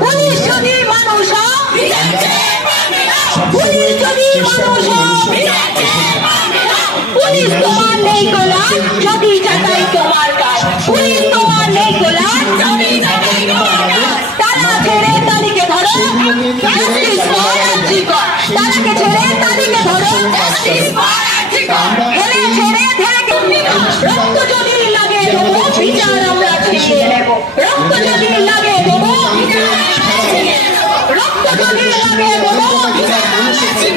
Police যদি মানুষ police যদি মানুষ পুলিশ তোমার নেই গোলা যদি যাতাই তোমার কাজ। পুলিশ তোমার নেই গোলা তারা ছেড়ে তালিকে ধরো তারাকে ছেড়ে তালিকে ধরো ছেড়ে ছেড়ে রক্ত যদি লাগে বিচার আমরা ছিনিয়ে নেব। রক্ত যদি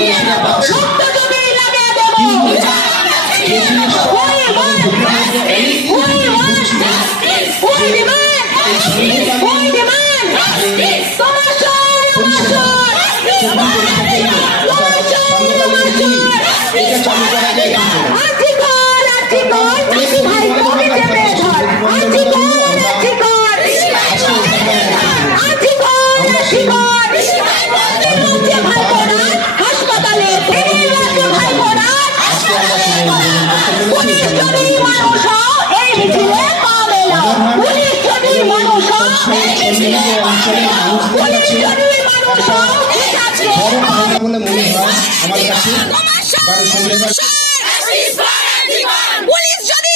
Krishna Bakshi. Krishna Bakshi. We want justice. We demand justice. We demand justice. Tomashar, Tomashar. Tomashar, Tomashar. Justice. যে অঞ্চলের মানুষদের কাছে একটা বড় ভাবনা বলে মনে হয় আমার কাছে কারণ সন্ধ্যেবেলা পুলিশ যদি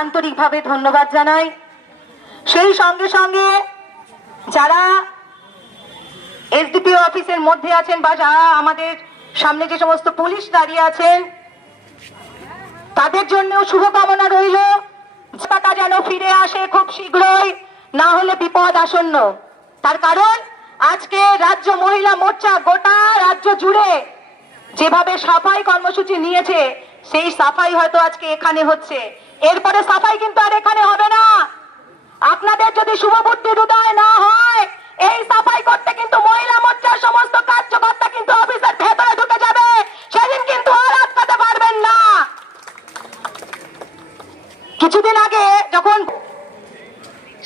আন্তরিকভাবে ধন্যবাদ জানাই। সেই সঙ্গে সঙ্গে যারা এসডিপিও অফিসের মধ্যে আছেন বা যারা আমাদের সামনে যে সমস্ত পুলিশ দাঁড়িয়ে আছেন, তাদের জন্যও শুভকামনা রইল। পাতা যেন ফিরে আসে খুব শীঘ্রই, না হলে বিপদ আসন্ন। তার কারণ, আজকে রাজ্য মহিলা মোর্চা গোটা রাজ্য জুড়ে যেভাবে সাফাই কর্মসূচি নিয়েছে সেই সাফাই হয়তো আজকে এখানে হচ্ছে। এরপরে সাফাই কিন্তু আর এখানে হবে না। আপনাদের যদি শুভবুদ্ধি হৃদয় না হয়, এই সাফাই করতে কিন্তু মহিলা মোর্চার সমস্ত কার্যকর্তা কিন্তু অফিসের ভেতরে ঢুকে যাবে। সেদিন কিন্তু আর আটকাতে পারবেন না। কিছুদিন আগে যখন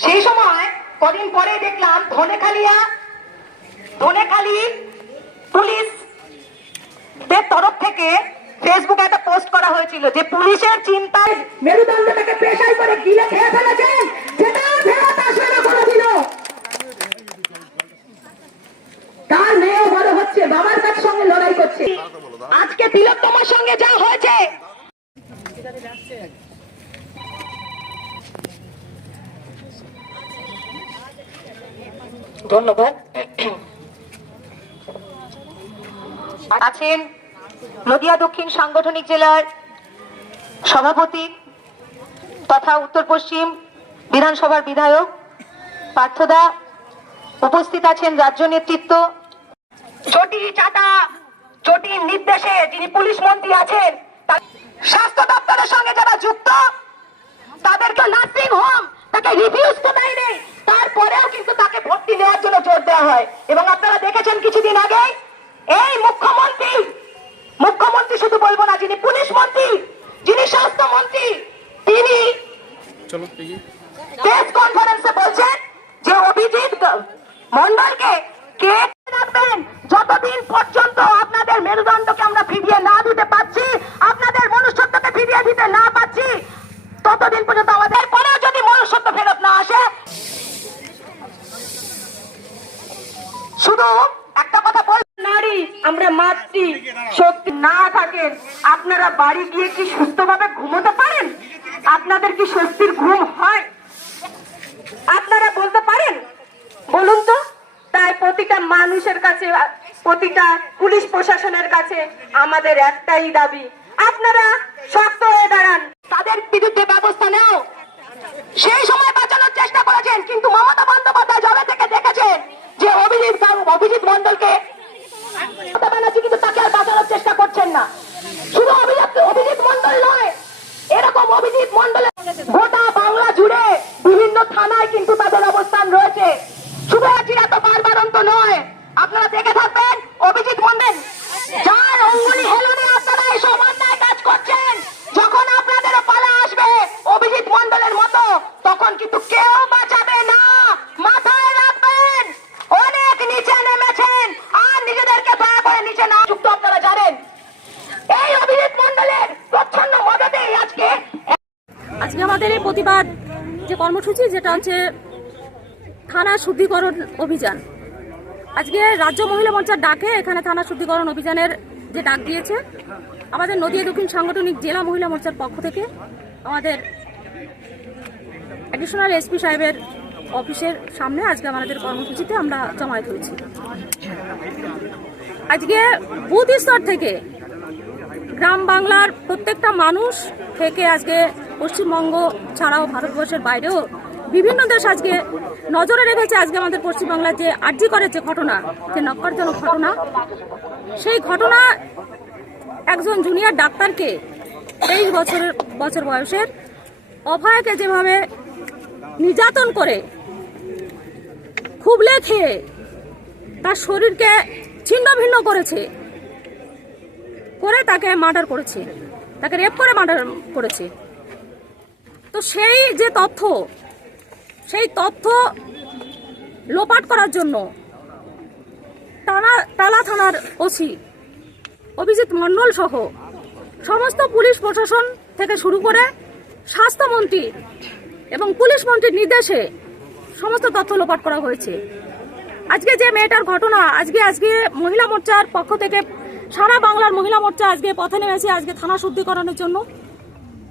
সেই সময় কদিন পরে দেখলাম ধনেখালিয়া, ধনেখালি পুলিশ তরফ থেকে ফেসবুকে একটা পোস্ট করা হয়েছিল যে পুলিশের চিন্তায় মেরুদণ্ডটাকে পেশাই করে গিলে খেয়ে ফেলেছেন সেটা ফেরত আসবে না তার মেয়েও বড় হচ্ছে, বাবার কাছে সঙ্গে লড়াই করছে? আজকে তিলোত্তমার সঙ্গে যা হয়েছে। ধন্যবাদ। আছেন নদিয়া দক্ষিণ সাংগঠনিক জেলার সভাপতি তথা উত্তর পশ্চিম বিধানসভার বিধায়ক পার্থদা উপস্থিত আছেন রাজ্য নেতৃত্ব। নির্দেশে যিনি পুলিশ মন্ত্রী আছেন স্বাস্থ্য দপ্তরের সঙ্গে যারা যুক্ত, তাদেরকে নার্সিং হোম তাকে রিভিউজ তো দেয়নি, তারপরেও কিন্তু তাকে ভর্তি নেওয়ার জন্য জোর দেওয়া হয়। এবং আপনারা দেখেছেন কিছুদিন আগে এই মুখ্যমন্ত্রী মুখ্যমন্ত্রী শুধু বলব না যিনি পুলিশ মন্ত্রী যিনি স্বাস্থ্যমন্ত্রী তিনি প্রেস কনফারেন্সে বলছেন যে অভিজিৎ মন্ডলকে কে রাখবেন? যতদিন পর্যন্ত আপনাদের মেরুদণ্ডকে না থাকেন, আপনারা বাড়ি গিয়ে কি সুস্থভাবে ঘুমোতে পারেন? আপনাদের কি স্বস্তির ঘুম হয়? আপনারা বলতে পারেন? বলুন তো, তাই প্রতিটা মানুষের কাছে, প্রতিটা পুলিশ প্রশাসনের কাছে আমাদের একটাই দাবি। আপনারা শক্ত হয়ে দাঁড়ান। তাদের বিরুদ্ধে ব্যবস্থা নাও। সেই সময় বাঁচানোর চেষ্টা করেছেন, কিন্তু মমতা বন্দ্যোপাধ্যায় জবে থেকে দেখেছেন যে অভিজিৎ অভিজিৎ মন্ডলকে কিন্তু তাকে আর বাঁচানোর চেষ্টা না। শুধু অভিজিৎ অভিজিৎ মন্ডল নয়, এরকম অভিজিৎ মন্ডলের গোটা বাংলা জুড়ে বিভিন্ন থানায় কিন্তু তাদের অবস্থান রয়েছে শুধু আজকে এত বারবারন্ত নয় আপনারা দেখে থাকবেন অভিজিৎ মন্ডল যার অঙ্গুলি হেলনে আপনারা এই সমান্যায় কাজ করছেন যখন আপনাদের পালা আসবে অভিজিৎ মন্ডলের মতো তখন কিন্তু কেউ বাঁচাবে না মাথায় রাখবেন অনেক নিচে নেমেছেন আর নিজেদেরকে দয়া করে নিচে না যুক্ত আপনারা জানেন এই অভিজিৎ মন্ডলের প্রচ্ছন্ন মদতেই আজকে আজকে আমাদের এই প্রতিবাদ কর্মসূচি যেটা হচ্ছে থানা শুদ্ধিকরণ অভিযান। আজকে রাজ্য মহিলা মোর্চার ডাকে এখানে থানা শুদ্ধিকরণ অভিযানের যে ডাক দিয়েছে, আমাদের নদীয়া দক্ষিণ সাংগঠনিক জেলা মহিলা মোর্চার পক্ষ থেকে আমাদের অ্যাডিশনাল এসপি সাহেবের অফিসের সামনে আজকে আমাদের কর্মসূচিতে আমরা জমায়েত হয়েছি। আজকে বুথ স্তর থেকে গ্রাম বাংলার প্রত্যেকটা মানুষ থেকে আজকে পশ্চিমবঙ্গ ছাড়াও ভারতবর্ষের বাইরেও বিভিন্ন দেশ আজকে নজরে রেখেছে, আজকে আমাদের পশ্চিমবাংলার যে আর্জি করে যে ঘটনা, যে নক্কারজনক ঘটনা, সেই ঘটনা একজন জুনিয়র ডাক্তারকে তেইশ বছরের, বছর বয়সের অভয়াকে যেভাবে নির্যাতন করে, খুবলে খেয়ে তার শরীরকে ছিন্ন ভিন্ন করেছে, করে তাকে মার্ডার করেছে, তাকে রেপ করে মার্ডার করেছে। তো সেই যে তথ্য সেই তথ্য লোপাট করার জন্য টানা, টালা থানার ওসি অভিজিৎ মণ্ডল সহ সমস্ত পুলিশ প্রশাসন থেকে শুরু করে স্বাস্থ্যমন্ত্রী এবং পুলিশ মন্ত্রীর নির্দেশে সমস্ত তথ্য লোপাট করা হয়েছে। আজকে যে মেয়েটার ঘটনা, আজকে আজকে মহিলা মোর্চার পক্ষ থেকে সারা বাংলার মহিলা মোর্চা আজকে পথে নেমেছে আজকে থানা শুদ্ধিকরণের জন্য।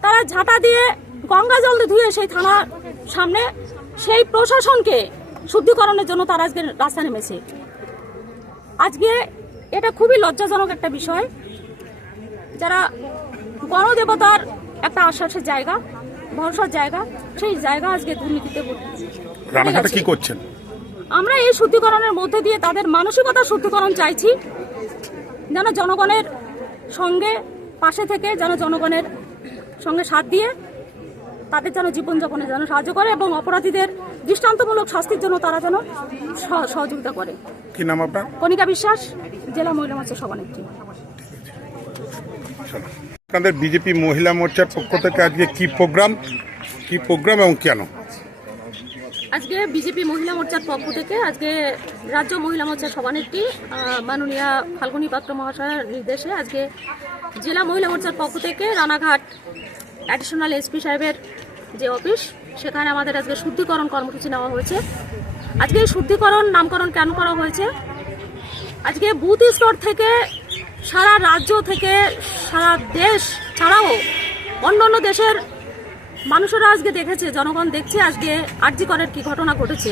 তারা ঝাঁটা দিয়ে গঙ্গা জল ধুয়ে সেই থানার সামনে সেই প্রশাসনকে শুদ্ধিকরণের জন্য তারা আজকে রাস্তা নেমেছে। আজকে এটা খুবই লজ্জাজনক একটা বিষয়। যারা গণদেবতার একটা আশ্বাসের জায়গা ভরসার জায়গা সেই জায়গা আজকে দুর্নীতিতে। রানাঘাটে কি করছেন? আমরা এই শুদ্ধিকরণের মধ্যে দিয়ে তাদের মানসিকতা শুদ্ধিকরণ চাইছি যেন জনগণের সঙ্গে পাশে থেকে যেন জনগণের সঙ্গে সাথ দিয়ে তাদের যেন জীবনযাপনে যেন সাহায্য করে এবং অপরাধীদের দৃষ্টান্তমূলক শাস্তির জন্য তারা যেন সহ- সহযোগিতা করে। কি নাম আপনার? কণিকা বিশ্বাস জেলা মহিলা মোর্চা সভানেত্রী। আপনাদের বিজেপি মহিলা মোর্চার পক্ষ থেকে আজকে কি প্রোগ্রাম? কি প্রোগ্রাম এবং কেন? আজকে বিজেপি মহিলা মোর্চার পক্ষ থেকে আজকে রাজ্য মহিলা মোর্চার সভানেত্রী মাননীয়া ফাল্গুনী পাত্র মহাশয়ের নির্দেশে আজকে জেলা মহিলা মোর্চার পক্ষ থেকে রানাঘাট অ্যাডিশনাল এসপি সাহেবের যে অফিস, সেখানে আমাদের আজকে শুদ্ধিকরণ কর্মসূচি নেওয়া হয়েছে। আজকে এই শুদ্ধিকরণ নামকরণ কেন করা হয়েছে? আজকে বুথ স্তর থেকে সারা রাজ্য থেকে সারা দেশ ছাড়াও অন্য অন্য দেশের মানুষেরা আজকে দেখেছে, জনগণ দেখছে আজকে আরজি করের কি ঘটনা ঘটেছে।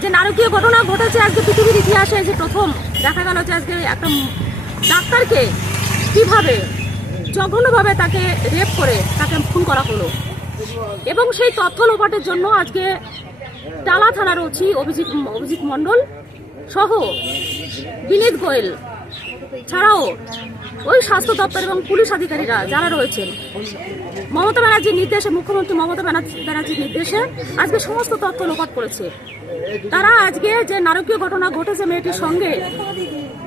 যে নারকীয় ঘটনা ঘটেছে আজকে পৃথিবীর ইতিহাসে যে প্রথম দেখা গেল যে আজকে একটা ডাক্তারকে কীভাবে জঘন্যভাবে তাকে রেপ করে তাকে খুন করা হলো। এবং সেই তথ্য লোপাটের জন্য আজকে টালা থানার ওসি অভিজিৎ অভিজিৎ মণ্ডল সহ বিনীত গোয়েল ছাড়াও ওই স্বাস্থ্য দপ্তর এবং পুলিশ আধিকারীরা যারা রয়েছেন, মমতা ব্যানার্জির নির্দেশে, মুখ্যমন্ত্রী মমতা ব্যানার্জি- ব্যানার্জির নির্দেশে আজকে সমস্ত তথ্য লোপাট করেছে। তারা আজকে যে নারকীয় ঘটনা ঘটেছে মেয়েটির সঙ্গে,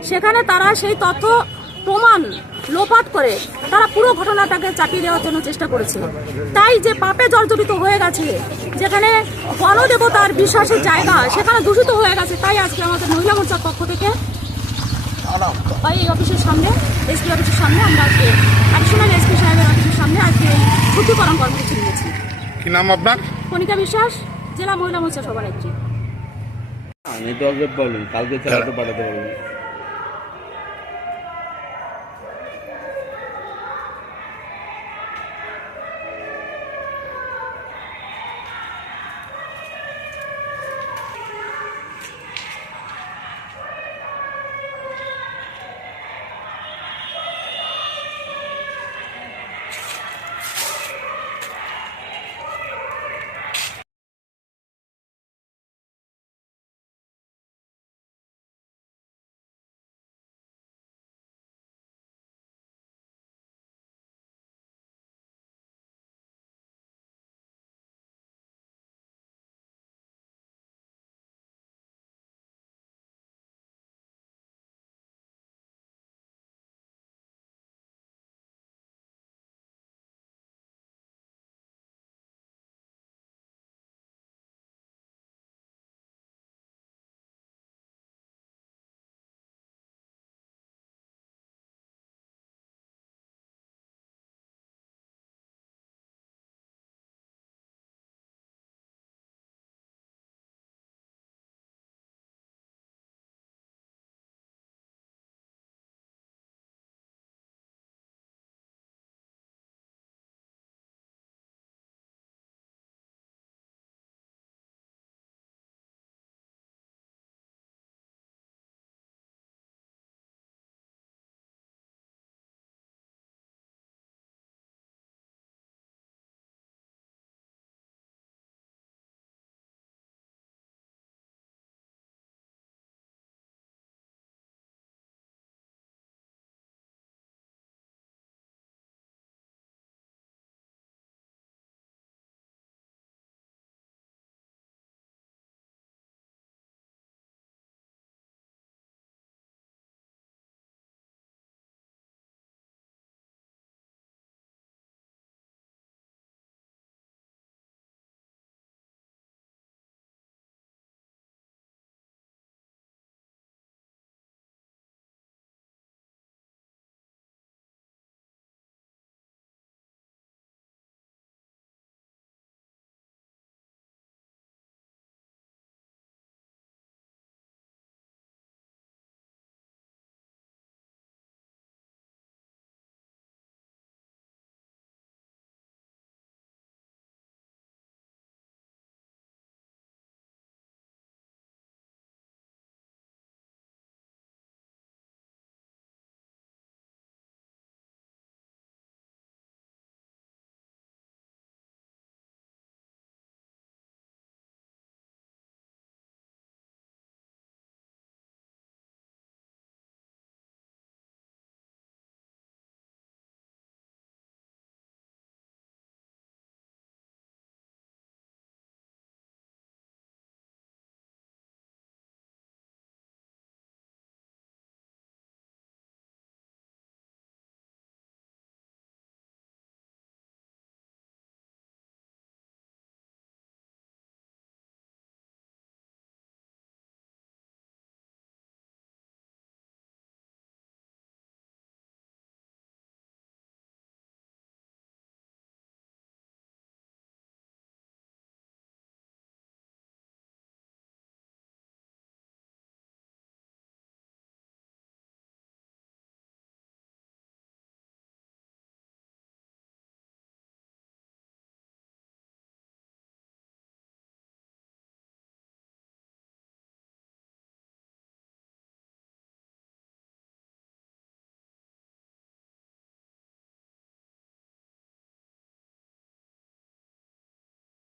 সেখানে তারা সেই তথ্য প্রমাণ লোপাট করে তারা পুরো ঘটনাটাকে চাপিয়ে দেওয়ার জন্য চেষ্টা করেছে তাই যে পাপে জর্জরিত হয়ে গেছে যেখানে গণদেবতার বিশ্বাসের জায়গা সেখানে দূষিত হয়ে গেছে তাই আজকে আমাদের মহিলা মোর্চার পক্ষ থেকে এই অফিসের সামনে এসপি অফিসের সামনে আমরা আজকে অ্যাডিশনাল এসপি সাহেবের অফিসের সামনে আজকে এই শুদ্ধিকরণ কর্মসূচি নিয়েছি। কি নাম আপনার? কণিকা বিশ্বাস জেলা মহিলা মোর্চা সভানেত্রী আমি তো আগে বলি কালকে ছাড়া তো পাঠাতে পারব।